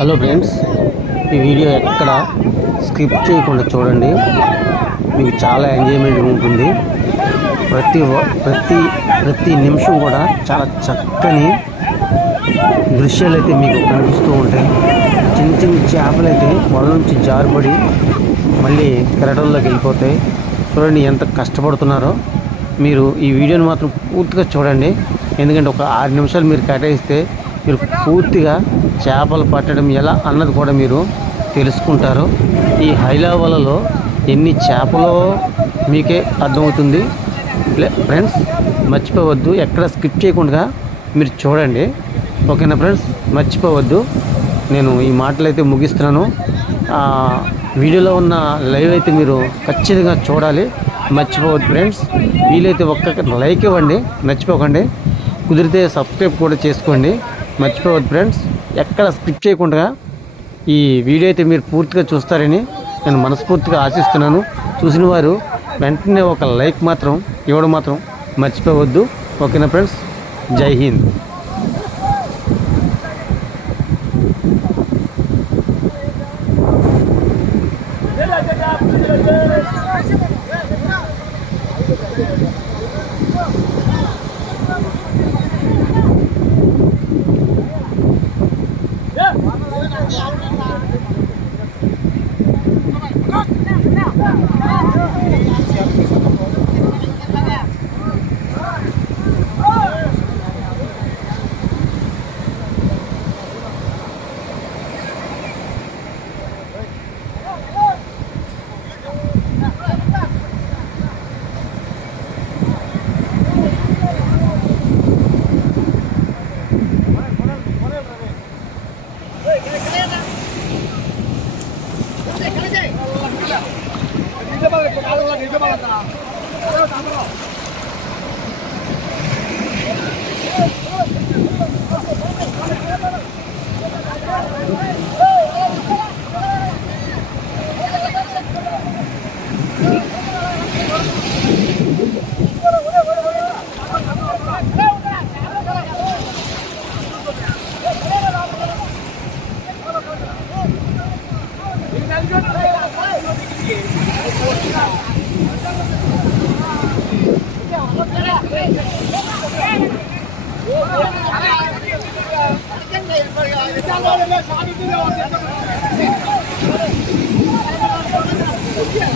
Hello friends ఈ video ఎక్కడ skip చేయకుండా చూడండి. మీకు చాలా ఎంజాయ్మెంట్ ఉంటుంది. ప్రతి ప్రతి ప్రతి నిమిషం కూడా చాలా చక్కని దృశ్యాలు అయితే మీకు కనిపిస్తూ ఉంటాయి. చిన్న చిన్న చేపలు అయితే వల నుంచి జారుపడి మళ్ళీ కెరటంలోకి వెళ్ళిపోతాయి. చూడండి ఎంత కష్టపడుతున్నారో. మీరు ఈ వీడియోని మాత్రం పూర్తిగా చూడండి. ఎందుకంటే ఒక ఆరు నిమిషాలు మీరు కేటాయిస్తే మీరు పూర్తిగా చేపలు పట్టడం ఎలా అన్నది కూడా మీరు తెలుసుకుంటారు. ఈ హైలా వలలో ఎన్ని చేపలో మీకే అర్థమవుతుంది. ఫ్రెండ్స్ మర్చిపోవద్దు ఎక్కడ స్కిప్ చేయకుండా మీరు చూడండి. ఓకేనా ఫ్రెండ్స్? మర్చిపోవద్దు. నేను ఈ మాటలు అయితే ముగిస్తున్నాను వీడియోలో ఉన్న లైవ్ అయితే మీరు ఖచ్చితంగా చూడాలి. మర్చిపోవద్దు ఫ్రెండ్స్. వీలైతే ఒక్క లైక్ ఇవ్వండి. మర్చిపోకండి. కుదిరితే సబ్స్క్రైబ్ కూడా చేసుకోండి. మర్చిపోవద్దు ఫ్రెండ్స్. ఎక్కడ స్కిప్ చేయకుండా ఈ వీడియో అయితే మీరు పూర్తిగా చూస్తారని నేను మనస్ఫూర్తిగా ఆశిస్తున్నాను. చూసిన వారు వెంటనే ఒక లైక్ మాత్రం ఇవ్వడం మాత్రం మర్చిపోవద్దు. ఓకేనా ఫ్రెండ్స్? జై హింద్. out. Yeah.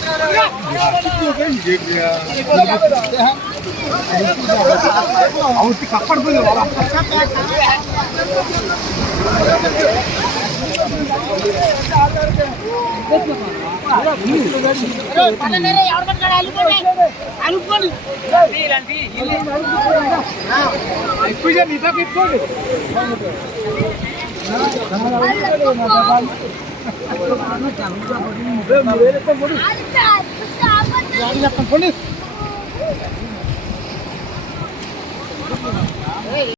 ఎక్కువ i don't know what to do